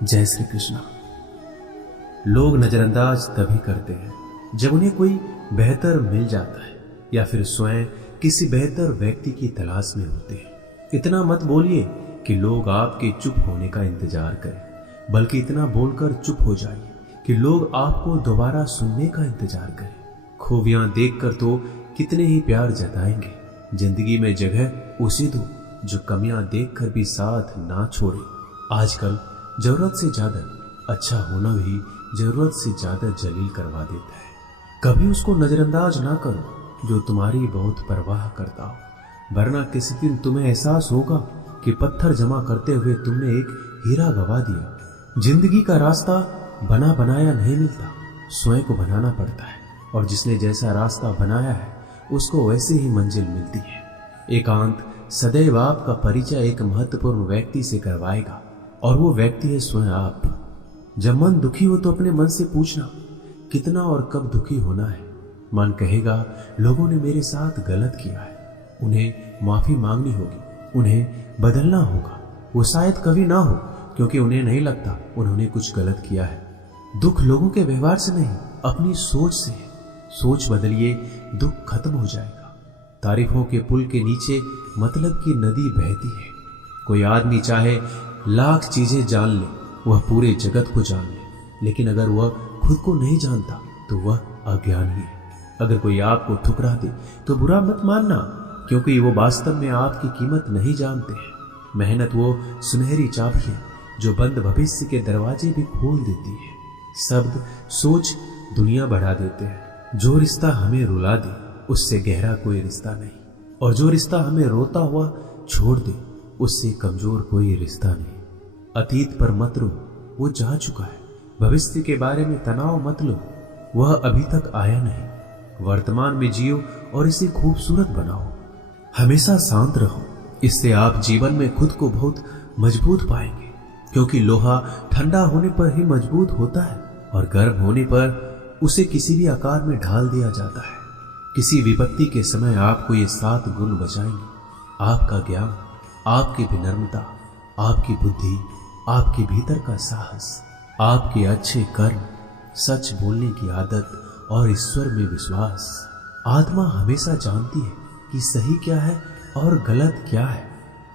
जय श्री कृष्णा। लोग नजरअंदाज तभी करते हैं जब उन्हें कोई बेहतर मिल जाता है या फिर स्वयं किसी बेहतर व्यक्ति की तलाश में होते हैं। इतना मत बोलिए कि लोग आपके चुप होने का इंतजार करें, बल्कि इतना बोलकर चुप हो जाइए कि लोग आपको दोबारा सुनने का इंतजार करें। खूबियां देखकर तो कितने ही प्यार जताएंगे। जिंदगी में जगह उसे दो जो कमियां देखकर भी साथ ना छोड़े। आजकल जरूरत से ज्यादा अच्छा होना भी जरूरत से ज्यादा जलील करवा देता है। कभी उसको नजरअंदाज ना करो जो तुम्हारी बहुत परवाह करता हो, वरना किसी दिन तुम्हें एहसास होगा कि पत्थर जमा करते हुए तुमने एक हीरा गवा दिया। जिंदगी का रास्ता बना बनाया नहीं मिलता, स्वयं को बनाना पड़ता है, और जिसने जैसा रास्ता बनाया है उसको वैसे ही मंजिल मिलती है। एकांत सदैव आपका परिचय एक महत्वपूर्ण व्यक्ति से करवाएगा, और वो व्यक्ति है स्वयं आप। जब मन दुखी हो तो अपने मन से पूछना कितना और कब दुखी होना है। मन कहेगा लोगों ने मेरे साथ गलत किया है, उन्हें माफी मांगनी होगी, उन्हें बदलना होगा। वो शायद कभी ना हो, क्योंकि उन्हें नहीं लगता उन्होंने कुछ गलत किया है। दुख लोगों के व्यवहार से नहीं, अपनी सोच से है। सोच बदलिए, दुख खत्म हो जाएगा। तारीफों के पुल के नीचे मतलब की नदी बहती है। कोई आदमी चाहे लाख चीजें जान ले, वह पूरे जगत को जान ले, लेकिन अगर वह खुद को नहीं जानता तो वह अज्ञानी है। अगर कोई आपको ठुकरा दे तो बुरा मत मानना, क्योंकि वो वास्तव में आपकी कीमत नहीं जानते हैं। मेहनत वो सुनहरी चाबी है जो बंद भविष्य के दरवाजे भी खोल देती है। शब्द सोच दुनिया बढ़ा देते हैं। जो रिश्ता हमें रुला दे उससे गहरा कोई रिश्ता नहीं, और जो रिश्ता हमें रोता हुआ छोड़ दे उससे कमजोर कोई रिश्ता नहीं। अतीत पर मत रो, वो जा चुका है। भविष्य के बारे में तनाव मत लो, वह अभी तक आया नहीं। वर्तमान में जियो और इसे खूबसूरत बनाओ। हमेशा शांत रहो, इससे आप जीवन में खुद को बहुत मजबूत पाएंगे, क्योंकि लोहा ठंडा होने पर ही मजबूत होता है, और गर्म होने पर उसे किसी भी आकार में ढाल दिया जाता है। किसी विपत्ति के समय आपको ये 7 गुण बचाएंगे: आपका ज्ञान, आपकी विनम्रता, आपकी बुद्धि, आपके भीतर का साहस, आपके अच्छे कर्म, सच बोलने की आदत और ईश्वर में विश्वास। आत्मा हमेशा जानती है कि सही क्या है और गलत क्या है,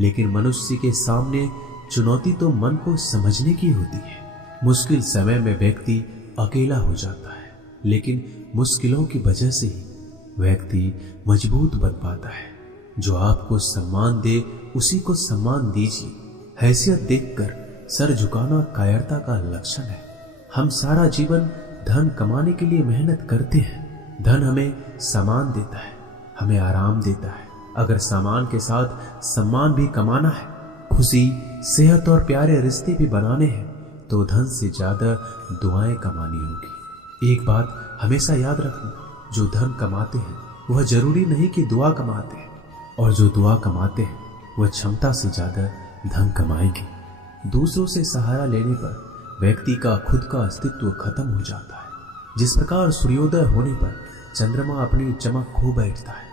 लेकिन मनुष्य के सामने चुनौती तो मन को समझने की होती है। मुश्किल समय में व्यक्ति अकेला हो जाता है, लेकिन मुश्किलों की वजह से ही व्यक्ति मजबूत बन पाता है। जो आपको सम्मान दे उसी को सम्मान दीजिए। हैसियत देखकर सर झुकाना कायरता का लक्षण है। हम सारा जीवन धन कमाने के लिए मेहनत करते हैं। धन हमें सामान देता है, हमें आराम देता है। अगर सामान के साथ सम्मान भी कमाना है, खुशी, सेहत और प्यारे रिश्ते भी बनाने हैं, तो धन से ज्यादा दुआएं कमानी होगी। एक बात हमेशा याद रखना, जो धन कमाते हैं वह जरूरी नहीं कि दुआ कमाते हैं, और जो दुआ कमाते हैं वह क्षमता से ज्यादा धन कमाएंगे। दूसरों से सहारा लेने पर व्यक्ति का खुद का अस्तित्व खत्म हो जाता है। जिस प्रकार सूर्योदय होने पर चंद्रमा अपनी चमक खो बैठता है,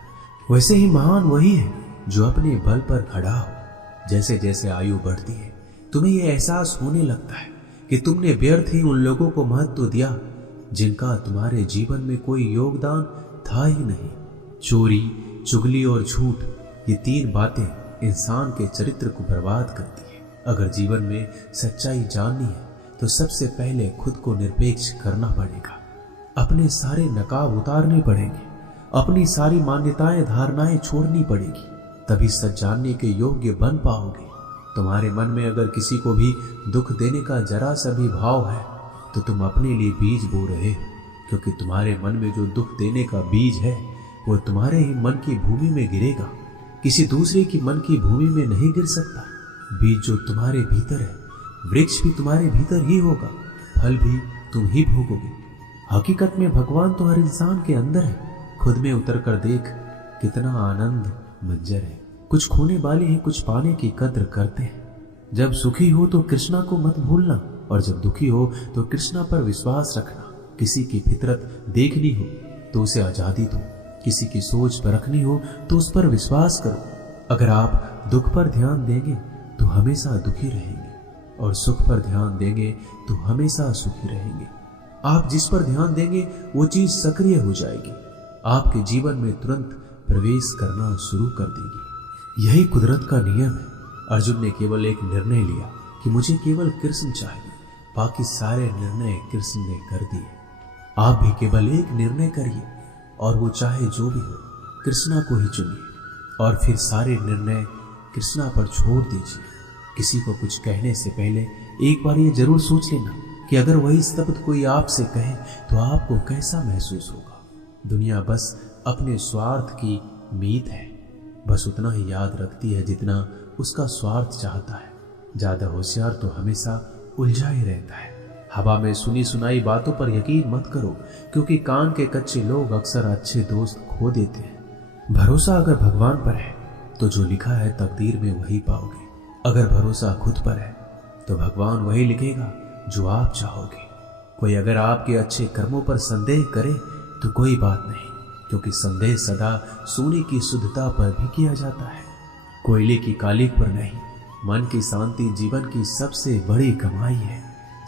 वैसे ही महान वही है जो अपने बल पर खड़ा हो। जैसे जैसे आयु बढ़ती है, तुम्हें यह एहसास होने लगता है कि तुमने व्यर्थ ही उन लोगों को महत्व दिया जिनका तुम्हारे जीवन में कोई योगदान था ही नहीं। चोरी, चुगली और झूठ, ये 3 बातें इंसान के चरित्र को बर्बाद करती है। अगर जीवन में सच्चाई जाननी है तो सबसे पहले खुद को निरपेक्ष करना पड़ेगा। अपने सारे नकाब उतारने पड़ेंगे, अपनी सारी मान्यताएं धारणाएं छोड़नी पड़ेगी, तभी सच जानने के योग्य बन पाओगे। तुम्हारे मन में अगर किसी को भी दुख देने का जरा सा भी भाव है तो तुम अपने लिए बीज बो रहे हो, क्योंकि तुम्हारे मन में जो दुख देने का बीज है वो तुम्हारे ही मन की भूमि में गिरेगा, किसी दूसरे की मन की भूमि में नहीं गिर सकता। बीज जो तुम्हारे भीतर है, वृक्ष भी तुम्हारे भीतर ही होगा, फल भी तुम ही भोगोगे। हकीकत में भगवान तो हर इंसान के अंदर है। खुद में उतर कर देख कितना आनंद मंजर है। कुछ खोने वाले हैं, कुछ पाने की कद्र करते हैं। जब सुखी हो तो कृष्णा को मत भूलना, और जब दुखी हो तो कृष्णा पर विश्वास रखना। किसी की फितरत देखनी हो तो उसे आजादी दो, किसी की सोच परखनी हो तो उस पर विश्वास करो। अगर आप दुख पर ध्यान देंगे तो हमेशा दुखी रहेंगे, और सुख पर ध्यान देंगे तो हमेशा सुखी रहेंगे। आप जिस पर ध्यान देंगे वो चीज सक्रिय हो जाएगी, आपके जीवन में तुरंत प्रवेश करना शुरू कर देगी। यही कुदरत का नियम है। अर्जुन ने केवल एक निर्णय लिया कि मुझे केवल कृष्ण चाहिए, बाकी सारे निर्णय कृष्ण ने कर दिए। आप भी केवल एक निर्णय करिए और वो चाहे जो भी हो, कृष्णा को ही चुनिए और फिर सारे निर्णय कृष्णा पर छोड़ दीजिए। किसी को कुछ कहने से पहले एक बार ये जरूर सोच लेना कि अगर वही शब्द कोई आपसे कहे तो आपको कैसा महसूस होगा। दुनिया बस अपने स्वार्थ की मीत है, बस उतना ही याद रखती है जितना उसका स्वार्थ चाहता है। ज्यादा होशियार तो हमेशा उलझा ही रहता है। हवा में सुनी सुनाई बातों पर यकीन मत करो, क्योंकि कान के कच्चे लोग अक्सर अच्छे दोस्त खो देते हैं। भरोसा अगर भगवान पर है तो जो लिखा है तकदीर में वही पाओगे। अगर भरोसा खुद पर है तो भगवान वही लिखेगा जो आप चाहोगे। कोई अगर आपके अच्छे कर्मों पर संदेह करे तो कोई बात नहीं, क्योंकि संदेह सदा सोने की शुद्धता पर भी किया जाता है, कोयले की कालिक पर नहीं। मन की शांति जीवन की सबसे बड़ी कमाई है।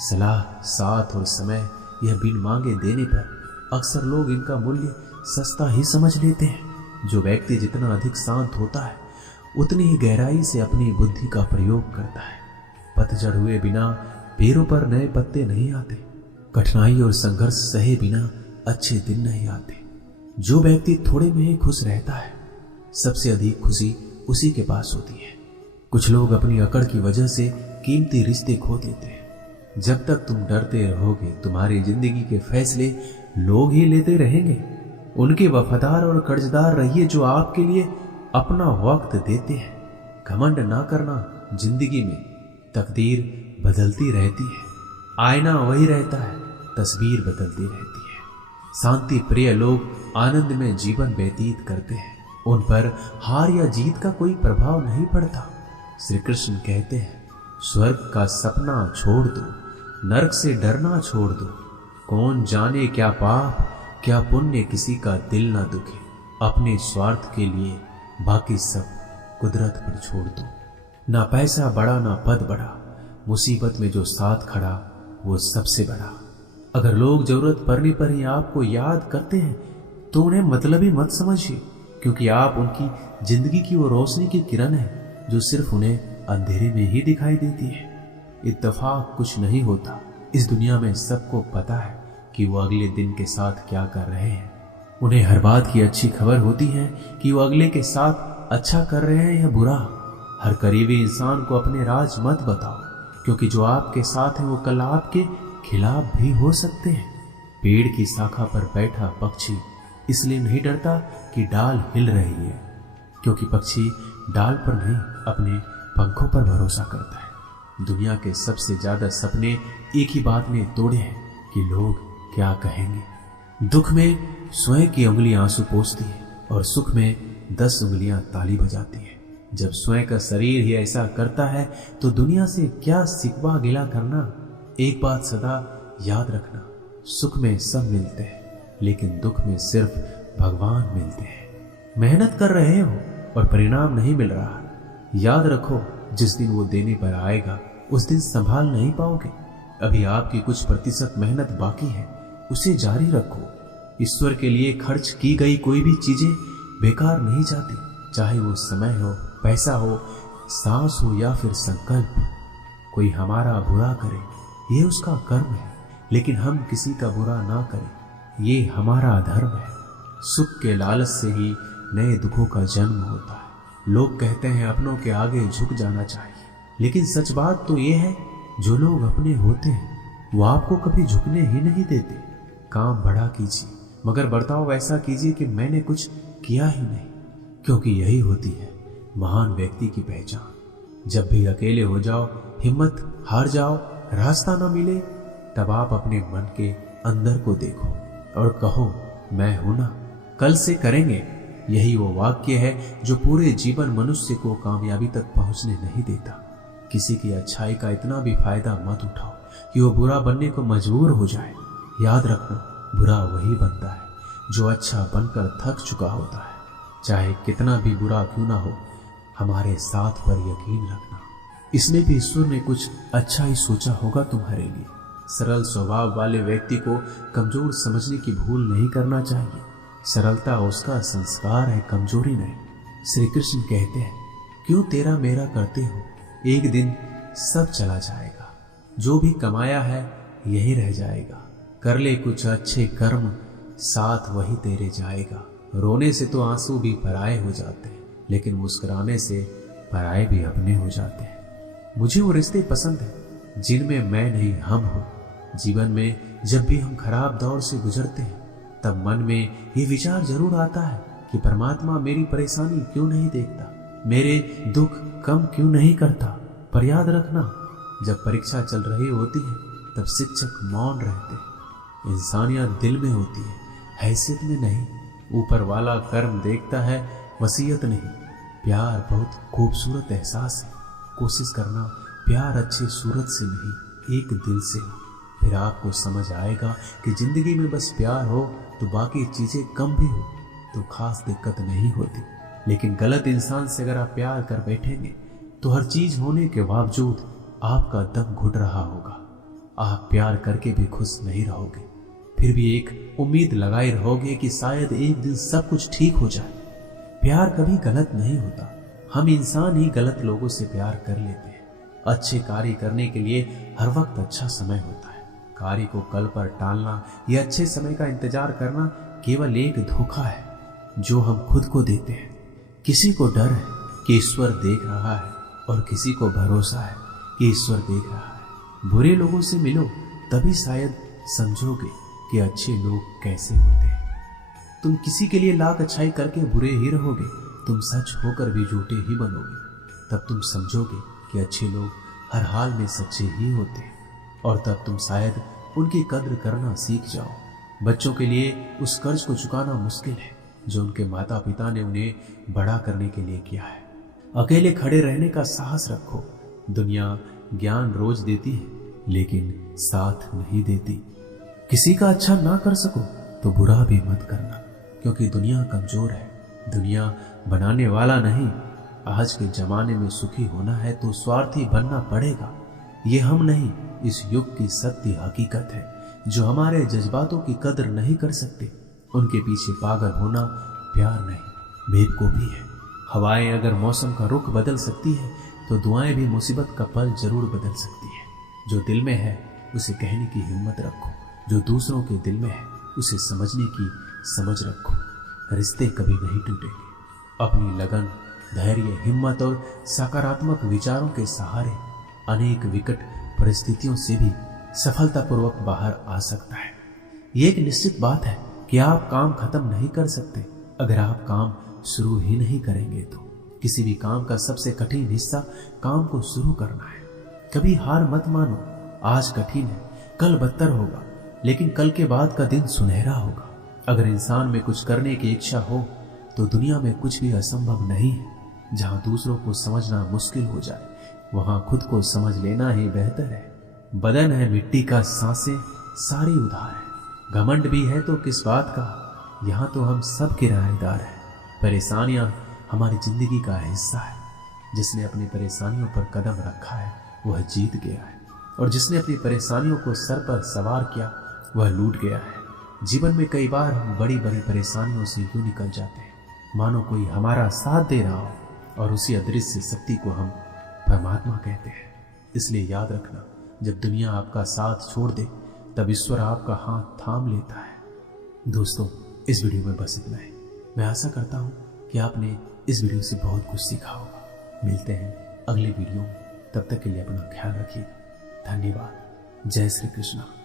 सलाह, साथ और समय यह बिन मांगे देने पर अक्सर लोग इनका मूल्य सस्ता ही समझ लेते हैं। जो व्यक्ति जितना अधिक शांत होता है उतनी ही गहराई से अपनी बुद्धि का प्रयोग करता है। पतझड़ हुए बिना पेड़ों पर नए पत्ते नहीं आते, कठिनाई और संघर्ष सहे बिना अच्छे दिन नहीं आते। जो व्यक्ति थोड़े में ही खुश रहता है, सबसे अधिक खुशी उसी के पास होती है। कुछ लोग अपनी अकड़ की वजह से कीमती रिश्ते खो देते हैं। जब तक तुम डरते रहोगे, तुम्हारी जिंदगी के फैसले लोग ही लेते रहेंगे। उनके वफादार और कर्जदार रहिए जो आपके लिए अपना वक्त देते हैं। घमंड ना करना, जिंदगी में तकदीर बदलती रहती है, आईना वही रहता है, तस्वीर बदलती रहती है। शांति प्रिय लोग आनंद में जीवन व्यतीत करते हैं, उन पर हार या जीत का कोई प्रभाव नहीं पड़ता। श्री कृष्ण कहते हैं, स्वर्ग का सपना छोड़ दो, नरक से डरना छोड़ दो। कौन जाने क्या पाप क्या पुण्य किसी का दिल ना दुखे। अपने स्वार्थ के लिए बाकी सब कुदरत पर छोड़ दो। ना पैसा बड़ा ना पद बड़ा, मुसीबत में जो साथ खड़ा वो सबसे बड़ा। अगर लोग जरूरत पड़ने पर ही आपको याद करते हैं तो उन्हें मतलबी मत समझिए, क्योंकि आप उनकी जिंदगी की वो रोशनी की किरण है जो सिर्फ उन्हें अंधेरे में ही दिखाई देती है। इत्तेफाक कुछ नहीं होता। इस दुनिया में सबको पता है कि वो अगले दिन के साथ क्या कर रहे हैं। उन्हें हर बात की अच्छी खबर होती है कि वो अगले के साथ अच्छा कर रहे हैं या बुरा। हर करीबी इंसान को अपने राज मत बताओ, क्योंकि जो आपके साथ है वो कल आपके खिलाफ भी हो सकते हैं। पेड़ की शाखा पर बैठा पक्षी इसलिए नहीं डरता कि डाल हिल रही है, क्योंकि पक्षी डाल पर नहीं अपने पंखों पर भरोसा करता है। दुनिया के सबसे ज्यादा सपने एक ही बात ने तोड़े हैं कि लोग क्या कहेंगे। दुख में स्वयं की उंगली आंसू पोंछती है और सुख में 10 उंगलियां ताली बजाती है। जब स्वयं का शरीर ही ऐसा करता है तो दुनिया से क्या सिकवा गिला करना। एक बात सदा याद रखना, सुख में सब मिलते हैं लेकिन दुख में सिर्फ भगवान मिलते हैं। मेहनत कर रहे हो और परिणाम नहीं मिल रहा, याद रखो जिस दिन वो देने पर आएगा उस दिन संभाल नहीं पाओगे। अभी आपकी कुछ प्रतिशत मेहनत बाकी है, उसे जारी रखो। ईश्वर के लिए खर्च की गई कोई भी चीजें बेकार नहीं जाती, चाहे वो समय हो, पैसा हो, सांस हो या फिर संकल्प। कोई हमारा बुरा करे ये उसका कर्म है, लेकिन हम किसी का बुरा ना करें ये हमारा धर्म है। सुख के लालच से ही नए दुखों का जन्म होता है। लोग कहते हैं अपनों के आगे झुक जाना चाहिए, लेकिन सच बात तो ये है जो लोग अपने होते हैं वो आपको कभी झुकने ही नहीं देते। काम बड़ा कीजिए मगर बर्ताव ऐसा कीजिए कि मैंने कुछ किया ही नहीं, क्योंकि यही होती है महान व्यक्ति की पहचान। जब भी अकेले हो जाओ, हिम्मत हार जाओ, रास्ता ना मिले, तब आप अपने मन के अंदर को देखो और कहो मैं हूं ना, कल से करेंगे। यही वो वाक्य है जो पूरे जीवन मनुष्य को कामयाबी तक पहुंचने नहीं देता। किसी की अच्छाई का इतना भी फायदा मत उठाओ कि वो बुरा बनने को मजबूर हो जाए। याद रखना, बुरा वही बनता है जो अच्छा बनकर थक चुका होता है। चाहे कितना भी बुरा क्यों ना हो, हमारे साथ पर यकीन रखना। इसमें भी ईश्वर ने कुछ अच्छा ही सोचा होगा तुम्हारे लिए। सरल स्वभाव वाले व्यक्ति को कमजोर समझने की भूल नहीं करना चाहिए। सरलता उसका संस्कार है, कमजोरी नहीं। श्री कृष्ण कहते हैं, क्यों तेरा मेरा करते हो, एक दिन सब चला जाएगा। जो भी कमाया है यही रह जाएगा। कर ले कुछ अच्छे कर्म, साथ वही तेरे जाएगा। रोने से तो आंसू भी पराए हो जाते हैं, लेकिन मुस्कुराने से पराए भी अपने हो जाते हैं। मुझे वो रिश्ते पसंद हैं जिनमें मैं नहीं हम हो। जीवन में जब भी हम खराब दौर से गुजरते हैं तब मन में ये विचार जरूर आता है कि परमात्मा मेरी परेशानी क्यों नहीं देखता, मेरे दुख कम क्यों नहीं करता। पर याद रखना, जब परीक्षा चल रही होती है तब शिक्षक मौन रहते हैं। इंसानियत दिल में होती है, हैसियत में नहीं। ऊपर वाला कर्म देखता है, वसीयत नहीं। प्यार बहुत खूबसूरत एहसास है। कोशिश करना प्यार अच्छी सूरत से नहीं, एक दिल से हो। फिर आपको समझ आएगा कि जिंदगी में बस प्यार हो तो बाकी चीजें कम भी हो तो खास दिक्कत नहीं होती। लेकिन गलत इंसान से अगर आप प्यार कर बैठेंगे तो हर चीज होने के बावजूद आपका दम घुट रहा होगा। आप प्यार करके भी खुश नहीं रहोगे, फिर भी एक उम्मीद लगाए रहोगे कि शायद एक दिन सब कुछ ठीक हो जाए। प्यार कभी गलत नहीं होता, हम इंसान ही गलत लोगों से प्यार कर लेते हैं। अच्छे कार्य करने के लिए हर वक्त अच्छा समय होता है। कार्य को कल पर टालना या अच्छे समय का इंतजार करना केवल एक धोखा है जो हम खुद को देते हैं। किसी को डर है कि ईश्वर देख रहा है और किसी को भरोसा है कि ईश्वर देख रहा है। बुरे लोगों से मिलो तभी शायद समझोगे कि अच्छे लोग कैसे होते हैं। तुम किसी के लिए लाख अच्छाई करके बुरे ही रहोगे, तुम सच होकर भी झूठे ही बनोगे। तब तुम समझोगे कि अच्छे लोग हर हाल में सच्चे ही होते हैं और तब तुम शायद उनकी कद्र करना सीख जाओ। बच्चों के लिए उस कर्ज को चुकाना मुश्किल है जो उनके माता पिता ने उन्हें बड़ा करने के लिए किया है। अकेले खड़े रहने का साहस रखो। दुनिया ज्ञान रोज देती है लेकिन साथ नहीं देती। किसी का अच्छा ना कर सको तो बुरा भी मत करना, क्योंकि दुनिया कमजोर है। दुनिया बनाने वाला नहीं। आज के जमाने में सुखी होना है तो स्वार्थी बनना पड़ेगा। ये हम नहीं, इस युग की सत्य हकीकत है। जो हमारे जज्बातों की कदर नहीं कर सकते उनके पीछे पागल होना प्यार नहीं, बेवकूफी है। हवाएं अगर मौसम का रुख बदल सकती है तो दुआएं भी मुसीबत का पल जरूर बदल सकती है। जो दिल में है उसे कहने की हिम्मत रखो, जो दूसरों के दिल में है उसे समझने की समझ रखो। रिश्ते कभी नहीं टूटेंगे। अपनी लगन, धैर्य, हिम्मत और सकारात्मक विचारों के सहारे अनेक विकट परिस्थितियों से भी सफलतापूर्वक बाहर आ सकता है। ये एक निश्चित बात है कि आप काम खत्म नहीं कर सकते अगर आप काम शुरू ही नहीं करेंगे तो। किसी भी काम का सबसे कठिन हिस्सा काम को शुरू करना है। कभी हार मत मानो। आज कठिन है, कल बदतर होगा, लेकिन कल के बाद का दिन सुनहरा होगा। अगर इंसान में कुछ करने की इच्छा हो तो दुनिया में कुछ भी असंभव नहीं है। जहां दूसरों को समझना मुश्किल हो जाए वहां खुद को समझ लेना ही बेहतर है। बदन है मिट्टी का, सांसें सारी उधार है। घमंड भी है तो किस बात का, यहाँ तो हम सब किराएदार हैं। परेशानियां हमारी जिंदगी का हिस्सा है। जिसने अपनी परेशानियों पर कदम रखा है वह जीत गया है, और जिसने अपनी परेशानियों को सर पर सवार किया वह लूट गया है। जीवन में कई बार हम बड़ी बड़ी परेशानियों से यूं निकल जाते हैं मानो कोई हमारा साथ दे रहा हो, और उसी अदृश्य शक्ति को हम परमात्मा कहते हैं। इसलिए याद रखना, जब दुनिया आपका साथ छोड़ दे तब ईश्वर आपका हाथ थाम लेता है। दोस्तों, इस वीडियो में बस इतना ही। मैं आशा करता हूं कि आपने इस वीडियो से बहुत कुछ सीखा होगा। मिलते हैं अगले वीडियो में, तब तक के लिए अपना ख्याल रखिए। धन्यवाद। जय श्री कृष्ण।